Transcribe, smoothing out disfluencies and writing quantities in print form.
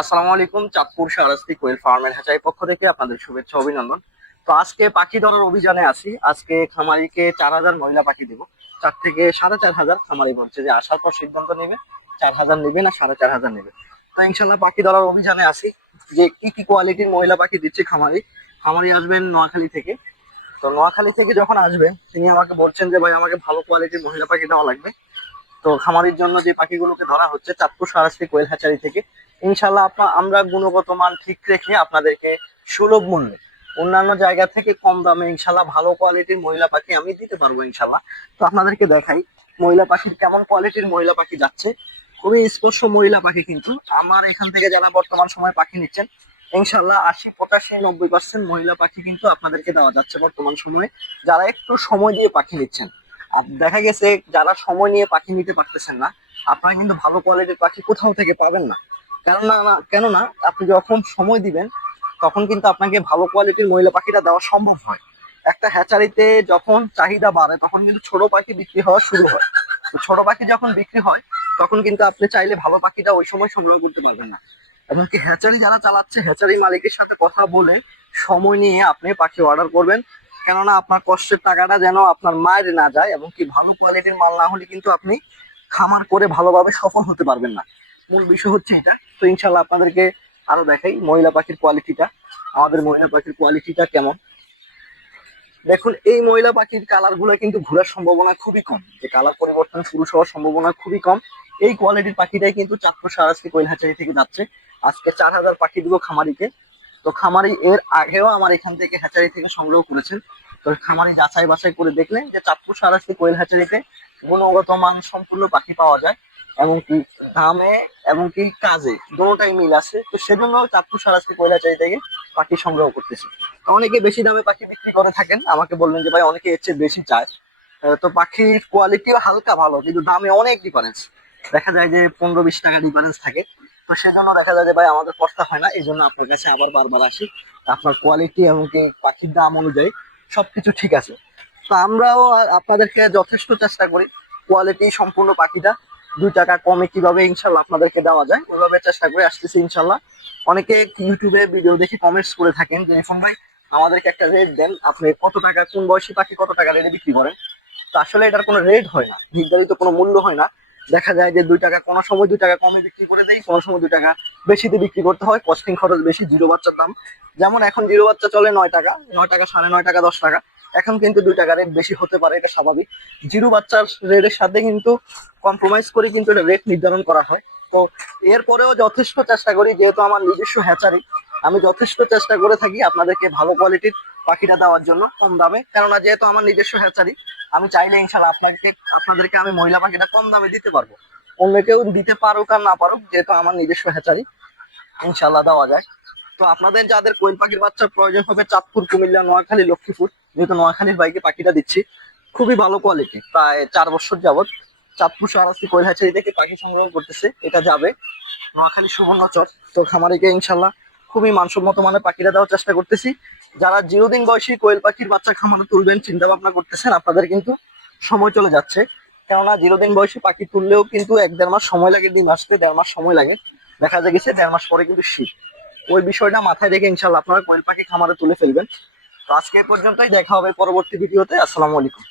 আসসালামু আলাইকুম। চাঁদপুর শাহরাস্তি কোয়েল ফার্মের হ্যাচারি পক্ষ থেকে আপনাদের শুভেচ্ছা অভিনন্দন। তো আজকে পাখি ধরার অভিযানে আছি। আজকে খামারিকে 4,000 মহিলা পাখি দেবো। 4 থেকে 4,500 খামারি বলছে যে আসার পর সিদ্ধান্ত নেবে 4,000 নেবে না 4,500 নেবে। তো ইনশাল্লাহ পাখি ধরার অভিযানে আছি যে কি কি কোয়ালিটির মহিলা পাখি দিচ্ছে খামারি। খামারি আসবেন নোয়াখালী থেকে। তো নোয়াখালী থেকে যখন আসবেন তিনি আমাকে বলছেন যে ভাই আমাকে ভালো কোয়ালিটির মহিলা পাখি দেওয়া লাগবে। তো খামারির জন্য যে পাখিগুলোকে ধরা হচ্ছে চাঁদপুর শাহরাস্তি কোয়েল হ্যাচারি থেকে, ইনশাল্লাহ আমরা গুণগত মান ঠিক রেখে আপনাদেরকে সুলভ মূল্যে অন্যান্য জায়গা থেকে কম দামে ইনশাল্লাহ ভালো কোয়ালিটির মহিলা পাখি আমি দিতে পারবো ইনশাল্লাহ। তো আপনাদেরকে দেখাই মহিলা পাখির কেমন কোয়ালিটির মহিলা পাখি যাচ্ছে। খুবই স্পর্শ মহিলা পাখি, কিন্তু আমার এখান থেকে যারা বর্তমান সময় পাখি নিচ্ছেন ইনশাল্লাহ 80, 85, 90% মহিলা পাখি কিন্তু আপনাদেরকে দেওয়া যাচ্ছে বর্তমান সময়ে, যারা একটু সময় দিয়ে পাখি নিচ্ছেন। আর দেখা গেছে যারা সময় নিয়ে পাখি নিতে পারতেছেন না, আপনারা কিন্তু ভালো কোয়ালিটির পাখি কোথাও থেকে পাবেন না। কেননা আপনি যখন সময় দিবেন তখন কিন্তু আপনাকে ভালো কোয়ালিটির মহিলা পাখিটা দেওয়া সম্ভব হয়। একটা হ্যাচারিতে যখন চাহিদা বাড়ে তখন কিন্তু ছোট পাখি বিক্রি হওয়া শুরু হয়। তো ছোট পাখি যখন বিক্রি হয় তখন কিন্তু আপনি চাইলে ভালো পাখিটা ওই সময় সংগ্রহ করতে পারবেন না। এমনকি হ্যাচারি যারা চালাচ্ছে হ্যাচারি মালিকের সাথে কথা বলে সময় নিয়ে আপনি পাখি অর্ডার করবেন। কেননা আপনার কষ্টের টাকাটা যেন আপনার মায়ের না যায়, এবং কি ভালো কোয়ালিটির মাল না হলে কিন্তু আপনি খামার করে ভালোভাবে সফল হতে পারবেন না। মূল বিষয় হচ্ছে এটা। তো ইনশাল্লাহ আপনাদেরকে আরো দেখাই মহিলা পাখির কোয়ালিটিটা। আমাদের মহিলা পাখির কোয়ালিটিটা কেমন দেখুন। এই মহিলা পাখির কালার গুলো কিন্তু ঘোরার সম্ভাবনা খুবই কম, যে কালার পরিবর্তন শুরু হওয়ার সম্ভাবনা খুবই কম। এই কোয়ালিটির পাখিটাই কিন্তু চাঁদপুর শাহরাস্তি কোয়েল হ্যাচারি থেকে যাচ্ছে। আজকে 4,000 পাখি দিব খামারিকে। তো খামারি এর আগেও আমার এখান থেকে হ্যাচারি থেকে সংগ্রহ করেছেন। তো খামারি যাচাই বাছাই করে দেখলেন যে চাঁদপুর শাহরাস্তি কোয়েল হ্যাচারিতে গুণগত মান সম্পূর্ণ পাখি পাওয়া যায়, এবং কি দামে এবং কি কাজে দুটোটাই মিল আছে। তো সেজন্য চাঁদপুর শাহরাস্তি কোয়েল হ্যাচারি থেকে পাখি সংগ্রহ করতেছি। তো অনেকে বেশি দামে পাখি বিক্রি করে থাকেন, আমাকে বললেন যে ভাই অনেকে এর চেয়ে বেশি চায়। তো পাখির কোয়ালিটিও হালকা ভালো, কিন্তু দামে অনেক ডিফারেন্স। দেখা যায় যে 15-20 টাকা ডিফারেন্স থাকে। তো সেজন্য দেখা যায় যে ভাই আমাদের কষ্ট হয় না, এই জন্য আপনার কাছে আবার বারবার আসি। আপনার কোয়ালিটি এবং কি পাখির দাম অনুযায়ী সবকিছু ঠিক আছে। তো আমরাও আপনাদেরকে যথেষ্ট চেষ্টা করি কোয়ালিটি সম্পূর্ণ পাখিটা 2 টাকা কমে কিভাবে ইনশাল্লাহ আপনাদেরকে দেওয়া যায় ওইভাবে চেষ্টা করে আসতেছি ইনশাল্লাহ। অনেকে ইউটিউবে ভিডিও দেখে কমেন্টস করে থাকেন যে ইরফান ভাই আমাদেরকে একটা রেট দেন, আপনি কত টাকা কোন বয়সী পাখি কত টাকা রেটে বিক্রি করেন। তো আসলে এটার কোনো রেট হয় না, নির্ধারিত কোনো মূল্য হয় না। দেখা যায় যে 2 টাকা কোনো সময় 2 টাকা কমে বিক্রি করে দেয়, কোনো সময় 2 টাকা বেশিতে বিক্রি করতে হয়, কস্টিং খরচ বেশি। জিরো বাচ্চার দাম যেমন এখন জিরো বাচ্চা চলে 9 টাকা, 9 টাকা, 9.5 টাকা, 10 টাকা। এখন কিন্তু 2 টাকা রেট বেশি হতে পারে, এটা স্বাভাবিক। জিরো বাচ্চার রেটের সাথে কিন্তু কম্প্রোমাইজ করে কিন্তু এটা রেট নির্ধারণ করা হয়। তো এরপরেও যথেষ্ট চেষ্টা করি, যেহেতু আমার নিজস্ব হ্যাচারি, আমি যথেষ্ট চেষ্টা করে থাকি আপনাদেরকে ভালো কোয়ালিটির পাখিটা দেওয়ার জন্য কম দামে। কেননা যেহেতু আমার নিজস্ব হ্যাচারি, আমি চাইলে ইনশাল্লাহ আপনাদেরকে আমি মহিলা পাখিটা কম দামে দিতে পারবো। অন্য কেউ দিতে পারুক আর না পারুক, যেহেতু আমার নিজস্ব হ্যাচারি ইনশাল্লাহ দেওয়া যায়। তো আপনাদের যাদের কোয়েল পাখির বাচ্চার প্রয়োজন হবে চাঁদপুর, কুমিল্লা, নোয়াখালী, লক্ষ্মীপুর, যেহেতু নোয়াখালীর বাইকে পাখিটা দিচ্ছি, খুবই ভালো কোয়ালিটি। প্রায় 4 বছর যাবত চাঁদপুর শাহরাস্তি কোয়েল হ্যাচারি থেকে পাখি সংগ্রহ করতেছে। এটা যাবে নোয়াখালী সুবর্ণচর। তো খামারিকে ইনশাল্লাহ খুবই মানসম্মত মানে পাখিটা দেওয়ার চেষ্টা করতেছি। যারা 0 দিন বয়সী কোয়েল পাখির বাচ্চা খামারে তুলবেন চিন্তা ভাবনা করতেছেন, আপনাদের কিন্তু সময় চলে যাচ্ছে। কেননা 0 দিন বয়সী পাখি তুললেও কিন্তু 1-1.5 মাস সময় লাগে, ডিম আসতে 1.5 মাস সময় লাগে। দেখা যায় গেছে 1.5 মাস পরে কিন্তু শীত। ওই বিষয়টা মাথায় রেখে ইনশাল্লাহ আপনারা কোয়েল পাখি খামারে তুলে ফেলবেন। তো আজকে এ পর্যন্তই, দেখা হবে পরবর্তী ভিডিওতে। আসসালামু আলাইকুম।